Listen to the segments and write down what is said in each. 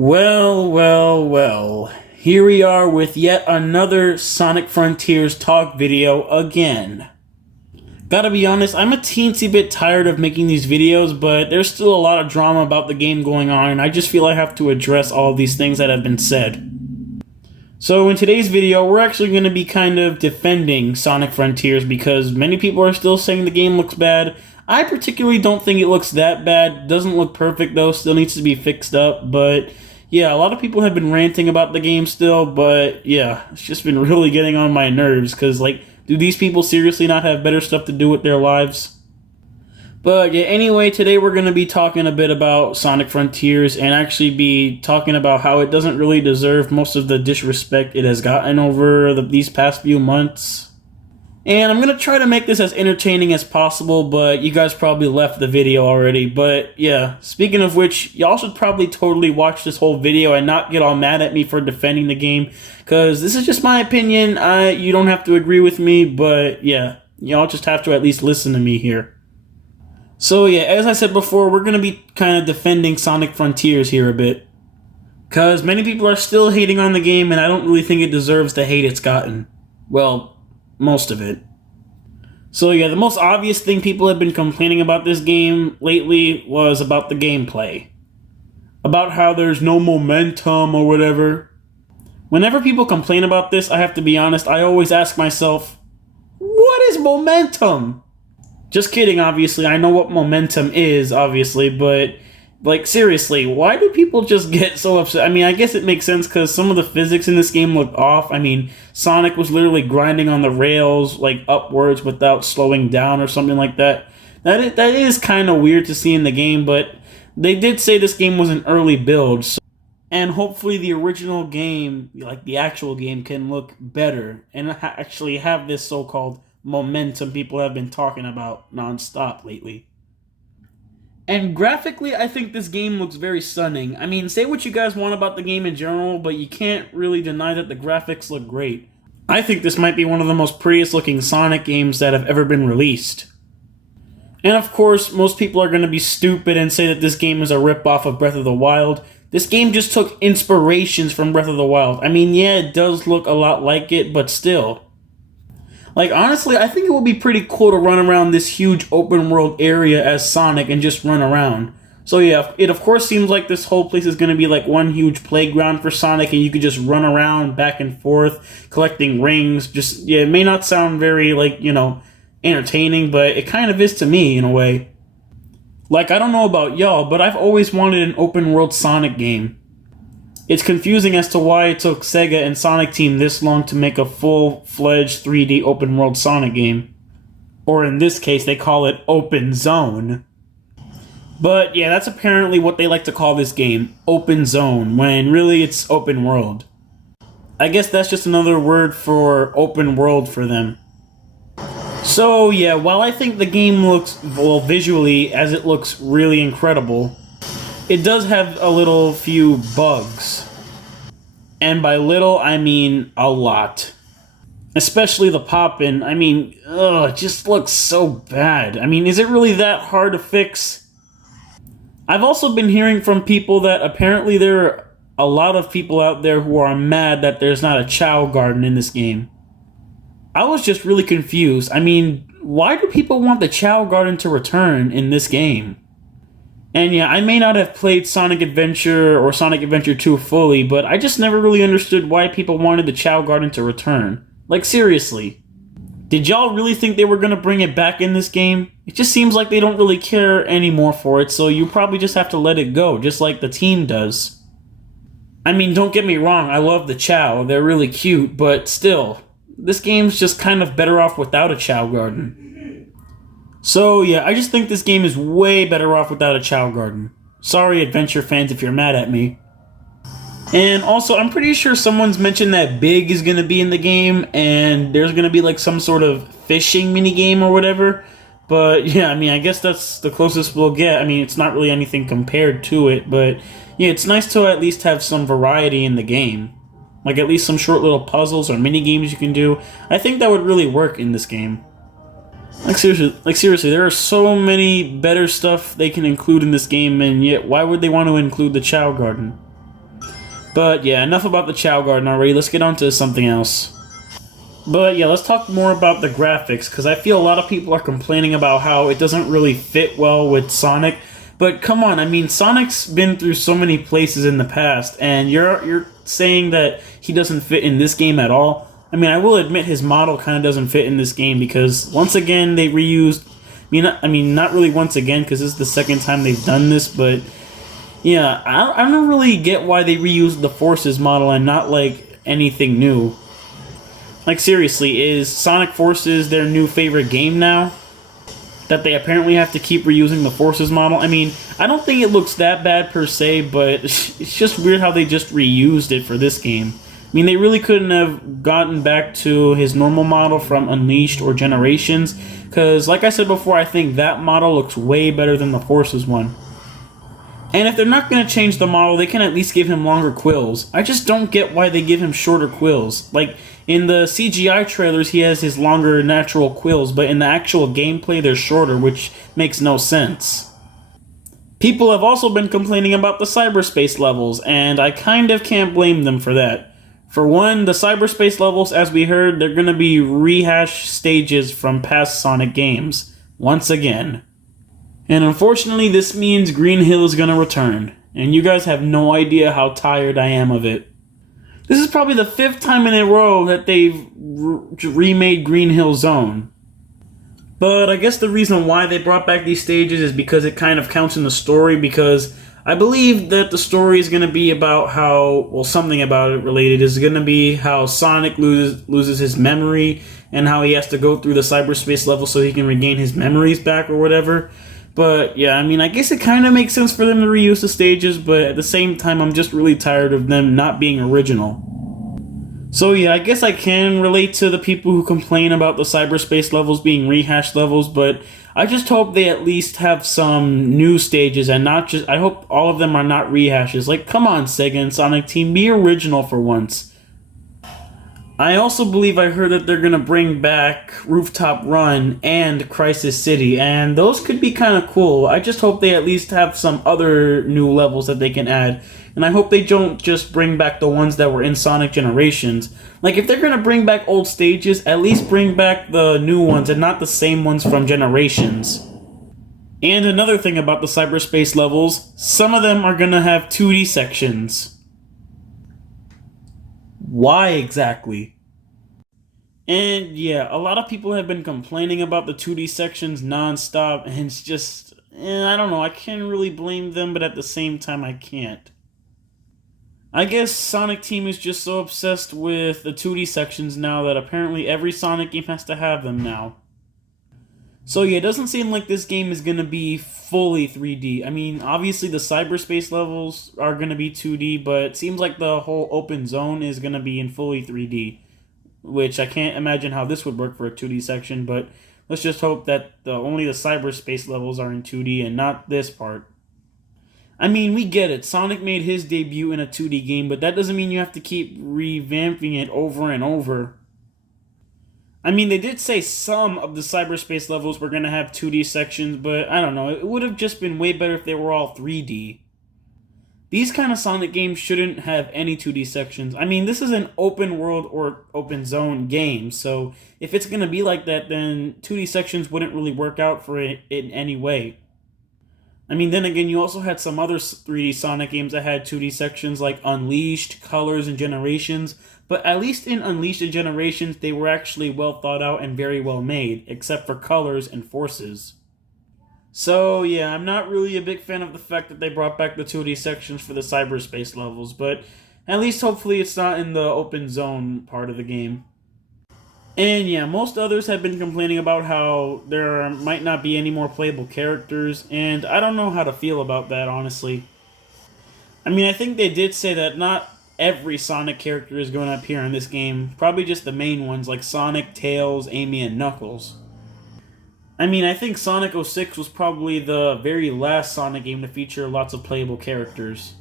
Well. Here we are with yet another Sonic Frontiers talk video again. Gotta be honest, I'm a teensy bit tired of making these videos, but there's still a lot of drama about the game going on, and I just feel I have to address all of these things that have been said. So in today's video, we're actually going to be kind of defending Sonic Frontiers because many people are still saying the game looks bad. I particularly don't think it looks that bad. Doesn't look perfect though, still needs to be fixed up, but yeah, a lot of people have been ranting about the game still, but yeah, it's just been really getting on my nerves because, like, do these people seriously not have better stuff to do with their lives? But yeah, anyway, today we're going to be talking a bit about Sonic Frontiers and actually be talking about how it doesn't really deserve most of the disrespect it has gotten over these past few months. And I'm going to try to make this as entertaining as possible, but you guys probably left the video already. But yeah, speaking of which, y'all should probably totally watch this whole video and not get all mad at me for defending the game, because this is just my opinion. You don't have to agree with me, but yeah, y'all just have to at least listen to me here. So yeah, as I said before, we're going to be kind of defending Sonic Frontiers here a bit, because many people are still hating on the game, and I don't really think it deserves the hate it's gotten. Well, most of it. So yeah, the most obvious thing people have been complaining about this game lately was about the gameplay. About how there's no momentum or whatever. Whenever people complain about this, I have to be honest, I always ask myself, what is momentum? Just kidding, obviously. I know what momentum is, obviously, but, like, seriously, why do people just get so upset? I mean, I guess it makes sense because some of the physics in this game look off. I mean, Sonic was literally grinding on the rails, like, upwards without slowing down or something like that. That is kind of weird to see in the game, but they did say this game was an early build, so, and hopefully the original game, like the actual game, can look better and actually have this so-called momentum people have been talking about non-stop lately. And graphically, I think this game looks very stunning. I mean, say what you guys want about the game in general, but you can't really deny that the graphics look great. I think this might be one of the most prettiest looking Sonic games that have ever been released. And of course, most people are going to be stupid and say that this game is a ripoff of Breath of the Wild. This game just took inspirations from Breath of the Wild. I mean, yeah, it does look a lot like it, but still. Like, honestly, I think it would be pretty cool to run around this huge open world area as Sonic and just run around. So yeah, it of course seems like this whole place is going to be like one huge playground for Sonic and you could just run around back and forth collecting rings. Just, yeah, it may not sound very, like, you know, entertaining, but it kind of is to me in a way. Like, I don't know about y'all, but I've always wanted an open world Sonic game. It's confusing as to why it took Sega and Sonic Team this long to make a full-fledged 3D open-world Sonic game. Or in this case, they call it Open Zone. But yeah, that's apparently what they like to call this game, Open Zone, when really it's open world. I guess that's just another word for open world for them. So yeah, while I think the game looks, well, visually, as it looks really incredible, it does have a few bugs. And by little, I mean a lot. Especially the pop-in. I mean, it just looks so bad. I mean, is it really that hard to fix? I've also been hearing from people that apparently there are a lot of people out there who are mad that there's not a Chow Garden in this game. I was just really confused. I mean, why do people want the Chow Garden to return in this game? And yeah, I may not have played Sonic Adventure or Sonic Adventure 2 fully, but I just never really understood why people wanted the Chow Garden to return. Like, seriously. Did y'all really think they were going to bring it back in this game? It just seems like they don't really care anymore for it, so you probably just have to let it go, just like the team does. I mean, don't get me wrong, I love the Chow, they're really cute, but still, this game's just kind of better off without a Chow Garden. So yeah, I just think this game is way better off without a Chow Garden. Sorry, Adventure fans, if you're mad at me. And also, I'm pretty sure someone's mentioned that Big is going to be in the game, and there's going to be like some sort of fishing minigame or whatever. But yeah, I mean, I guess that's the closest we'll get. I mean, it's not really anything compared to it, but yeah, it's nice to at least have some variety in the game. Like at least some short little puzzles or minigames you can do. I think that would really work in this game. Like seriously, there are so many better stuff they can include in this game, and yet why would they want to include the Chow Garden? But yeah, enough about the Chow Garden already. Let's get on to something else. But yeah, let's talk more about the graphics, because I feel a lot of people are complaining about how it doesn't really fit well with Sonic. But come on, I mean, Sonic's been through so many places in the past, and you're saying that he doesn't fit in this game at all? I mean, I will admit his model kind of doesn't fit in this game, because once again they reused. Not really once again, because this is the second time they've done this, but yeah, I don't really get why they reused the Forces model and not like anything new. Like, seriously, is Sonic Forces their new favorite game now? That they apparently have to keep reusing the Forces model? I mean, I don't think it looks that bad per se, but it's just weird how they just reused it for this game. I mean, they really couldn't have gotten back to his normal model from Unleashed or Generations, because, like I said before, I think that model looks way better than the Forces one. And if they're not going to change the model, they can at least give him longer quills. I just don't get why they give him shorter quills. Like, in the CGI trailers, he has his longer natural quills, but in the actual gameplay, they're shorter, which makes no sense. People have also been complaining about the cyberspace levels, and I kind of can't blame them for that. For one, the cyberspace levels, as we heard, they're going to be rehashed stages from past Sonic games. Once again. And unfortunately, this means Green Hill is going to return, and you guys have no idea how tired I am of it. This is probably the 5th time in a row that they've remade Green Hill Zone. But I guess the reason why they brought back these stages is because it kind of counts in the story, because I believe that the story is going to be about how, well, something about it related is going to be how Sonic loses his memory, and how he has to go through the cyberspace level so he can regain his memories back or whatever. But yeah, I mean, I guess it kind of makes sense for them to reuse the stages, but at the same time, I'm just really tired of them not being original. So yeah, I guess I can relate to the people who complain about the cyberspace levels being rehashed levels, but I just hope they at least have some new stages and not just... I hope all of them are not rehashes. Like, come on, Sega and Sonic Team, be original for once. I also believe I heard that they're going to bring back Rooftop Run and Crisis City, and those could be kind of cool. I just hope they at least have some other new levels that they can add, and I hope they don't just bring back the ones that were in Sonic Generations. Like, if they're going to bring back old stages, at least bring back the new ones and not the same ones from Generations. And another thing about the cyberspace levels, some of them are going to have 2D sections. Why exactly? And yeah, a lot of people have been complaining about the 2D sections non-stop, and it's just, I don't know, I can't really blame them, but at the same time I can't. I guess Sonic Team is just so obsessed with the 2D sections now that apparently every Sonic game has to have them now. So yeah, it doesn't seem like this game is going to be fully 3D. I mean, obviously the cyberspace levels are going to be 2D, but it seems like the whole open zone is going to be in fully 3D, which I can't imagine how this would work for a 2D section, but let's just hope that only the cyberspace levels are in 2D and not this part. I mean, we get it. Sonic made his debut in a 2D game, but that doesn't mean you have to keep revamping it over and over. I mean, they did say some of the cyberspace levels were going to have 2D sections, but I don't know. It would have just been way better if they were all 3D. These kind of Sonic games shouldn't have any 2D sections. I mean, this is an open world or open zone game, so if it's going to be like that, then 2D sections wouldn't really work out for it in any way. I mean, then again, you also had some other 3D Sonic games that had 2D sections like Unleashed, Colors, and Generations, but at least in Unleashed and Generations, they were actually well thought out and very well made, except for Colors and Forces. So yeah, I'm not really a big fan of the fact that they brought back the 2D sections for the cyberspace levels, but at least hopefully it's not in the open zone part of the game. And yeah, most others have been complaining about how there might not be any more playable characters, and I don't know how to feel about that, honestly. I mean, I think they did say that not every Sonic character is going to appear in this game, probably just the main ones like Sonic, Tails, Amy, and Knuckles. I mean, I think Sonic 06 was probably the very last Sonic game to feature lots of playable characters.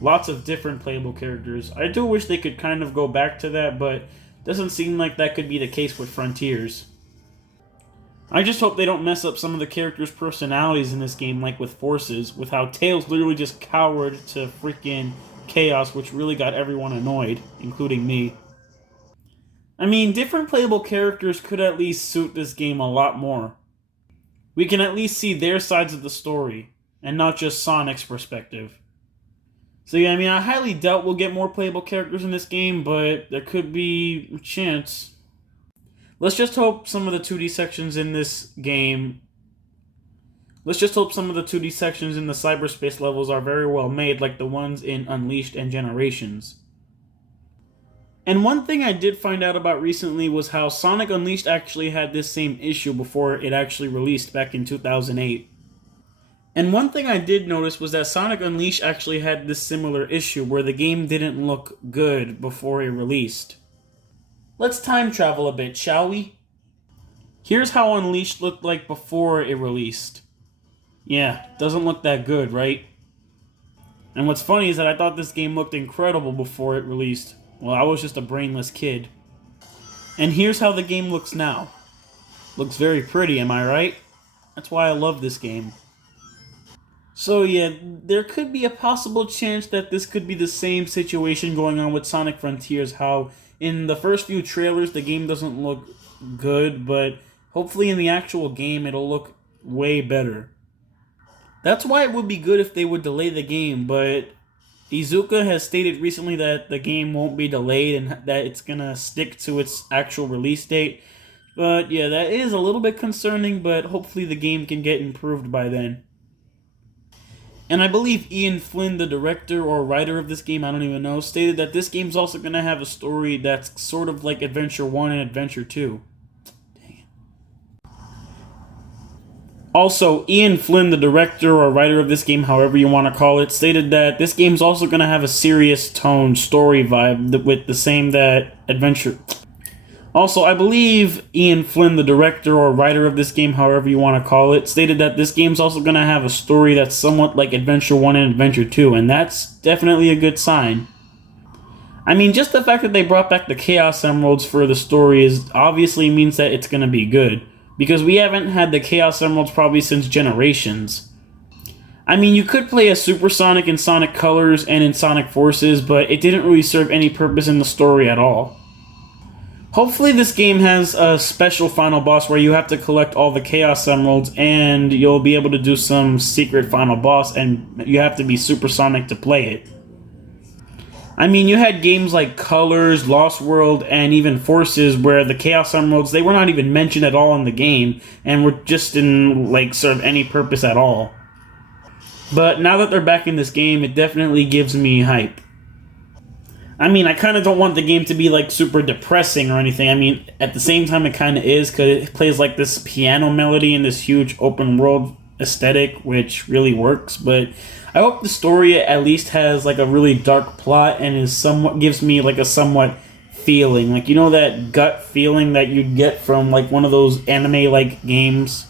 Lots of different playable characters. I do wish they could kind of go back to that, but doesn't seem like that could be the case with Frontiers. I just hope they don't mess up some of the characters' personalities in this game, like with Forces, with how Tails literally just cowered to freaking chaos, which really got everyone annoyed, including me. I mean, different playable characters could at least suit this game a lot more. We can at least see their sides of the story, and not just Sonic's perspective. So yeah, I mean, I highly doubt we'll get more playable characters in this game, but there could be a chance. Let's just hope some of the 2D sections in this game... Let's just hope some of the 2D sections in the cyberspace levels are very well made, like the ones in Unleashed and Generations. And one thing I did find out about recently was how Sonic Unleashed actually had this same issue before it actually released back in 2008. And one thing I did notice was that Sonic Unleashed actually had this similar issue where the game didn't look good before it released. Let's time travel a bit, shall we? Here's how Unleashed looked like before it released. Yeah, doesn't look that good, right? And what's funny is that I thought this game looked incredible before it released. Well, I was just a brainless kid. And here's how the game looks now. Looks very pretty, am I right? That's why I love this game. So yeah, there could be a possible chance that this could be the same situation going on with Sonic Frontiers, how in the first few trailers the game doesn't look good, but hopefully in the actual game it'll look way better. That's why it would be good if they would delay the game, but Iizuka has stated recently that the game won't be delayed and that it's gonna stick to its actual release date. But yeah, that is a little bit concerning, but hopefully the game can get improved by then. And I believe Ian Flynn, the director or writer of this game, I don't even know, stated that this game's also gonna have a story that's sort of like Adventure 1 and Adventure 2. Also, Ian Flynn, the director or writer of this game, however you want to call it, stated that this game's also going to have a serious tone, story vibe with the same that Adventure... Also, I believe Ian Flynn, the director or writer of this game, however you want to call it, stated that this game's also going to have a story that's somewhat like Adventure 1 and Adventure 2, and that's definitely a good sign. I mean, just the fact that they brought back the Chaos Emeralds for the story obviously means that it's going to be good. Because we haven't had the Chaos Emeralds probably since Generations. I mean, you could play as Super Sonic in Sonic Colors and in Sonic Forces, but it didn't really serve any purpose in the story at all. Hopefully this game has a special final boss where you have to collect all the Chaos Emeralds and you'll be able to do some secret final boss and you have to be Super Sonic to play it. I mean, you had games like Colors, Lost World, and even Forces where the Chaos Emeralds, they were not even mentioned at all in the game, and were just didn't, like, serve any purpose at all. But now that they're back in this game, it definitely gives me hype. I mean, I kind of don't want the game to be, like, super depressing or anything. I mean, at the same time, it kind of is, because it plays, like, this piano melody in this huge open world aesthetic, which really works, but I hope the story at least has like a really dark plot and is somewhat gives me like a somewhat feeling, like, you know, that gut feeling that you'd get from like one of those anime like games.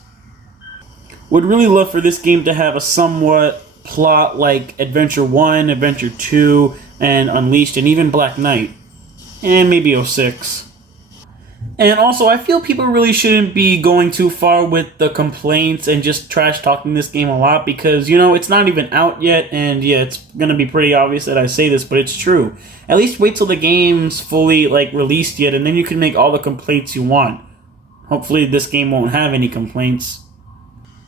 Would really love for this game to have a somewhat plot like Adventure 1, Adventure 2, and Unleashed, and even Black Knight, and maybe 06. And also, I feel people really shouldn't be going too far with the complaints and just trash-talking this game a lot because, you know, it's not even out yet, and yeah, it's gonna be pretty obvious that I say this, but it's true. At least wait till the game's fully, like, released yet, and then you can make all the complaints you want. Hopefully this game won't have any complaints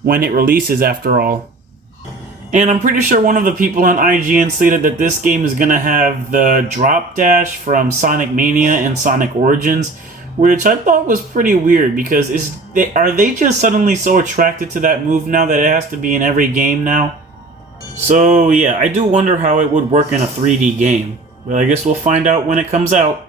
when it releases, after all. And I'm pretty sure one of the people on IGN stated that this game is gonna have the drop dash from Sonic Mania and Sonic Origins, which I thought was pretty weird, because are they just suddenly so attracted to that move now that it has to be in every game now? So yeah, I do wonder how it would work in a 3D game. But I guess we'll find out when it comes out.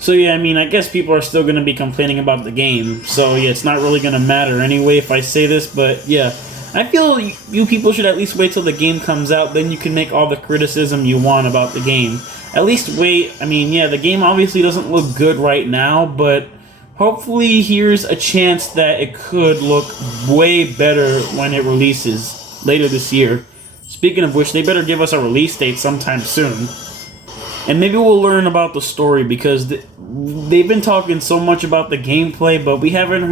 So yeah, I mean, I guess people are still going to be complaining about the game. So yeah, it's not really going to matter anyway if I say this, but yeah. I feel you people should at least wait till the game comes out, then you can make all the criticism you want about the game. At least wait. I mean, yeah, the game obviously doesn't look good right now, but hopefully here's a chance that it could look way better when it releases later this year. Speaking of which, they better give us a release date sometime soon. And maybe we'll learn about the story, because they've been talking so much about the gameplay, but we haven't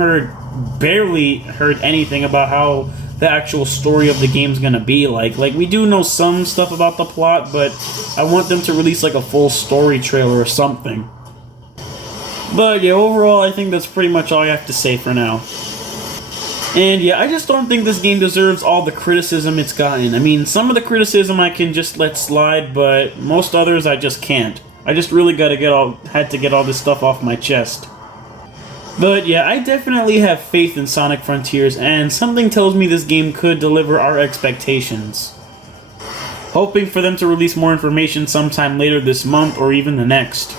barely heard anything about how the actual story of the game's gonna be like. Like, we do know some stuff about the plot, but I want them to release like a full story trailer or something. But yeah, overall, I think that's pretty much all I have to say for now. And yeah, I just don't think this game deserves all the criticism it's gotten. I mean, some of the criticism I can just let slide, but most others I just can't. I just really had to get all this stuff off my chest. But yeah, I definitely have faith in Sonic Frontiers, and something tells me this game could deliver our expectations. Hoping for them to release more information sometime later this month or even the next.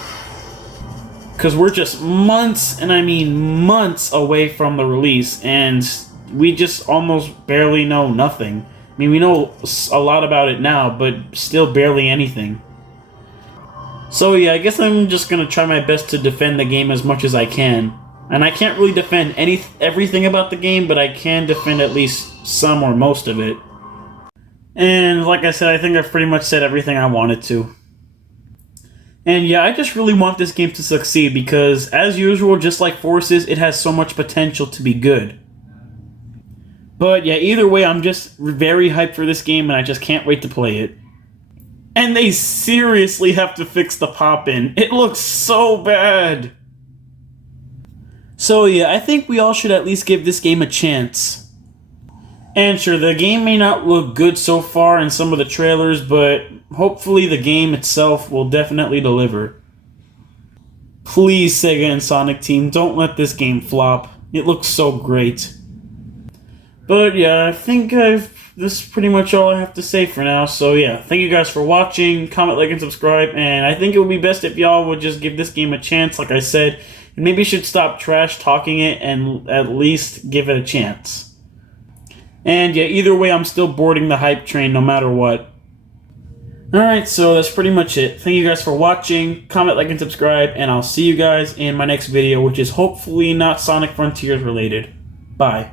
Because we're just months, and I mean months, away from the release, and we just almost barely know nothing. I mean, we know a lot about it now, but still barely anything. So yeah, I guess I'm just gonna try my best to defend the game as much as I can. And I can't really defend everything about the game, but I can defend at least some or most of it. And like I said, I think I've pretty much said everything I wanted to. And yeah, I just really want this game to succeed because, as usual, just like Forces, it has so much potential to be good. But yeah, either way, I'm just very hyped for this game and I just can't wait to play it. And they seriously have to fix the pop-in. It looks so bad! So yeah, I think we all should at least give this game a chance. And sure, the game may not look good so far in some of the trailers, but hopefully the game itself will definitely deliver. Please, Sega and Sonic Team, don't let this game flop. It looks so great. But yeah, I think this is pretty much all I have to say for now. So yeah, thank you guys for watching. Comment, like, and subscribe. And I think it would be best if y'all would just give this game a chance, like I said. And maybe you should stop trash talking it and at least give it a chance. And yeah, either way, I'm still boarding the hype train no matter what. Alright, so that's pretty much it. Thank you guys for watching. Comment, like, and subscribe. And I'll see you guys in my next video, which is hopefully not Sonic Frontiers related. Bye.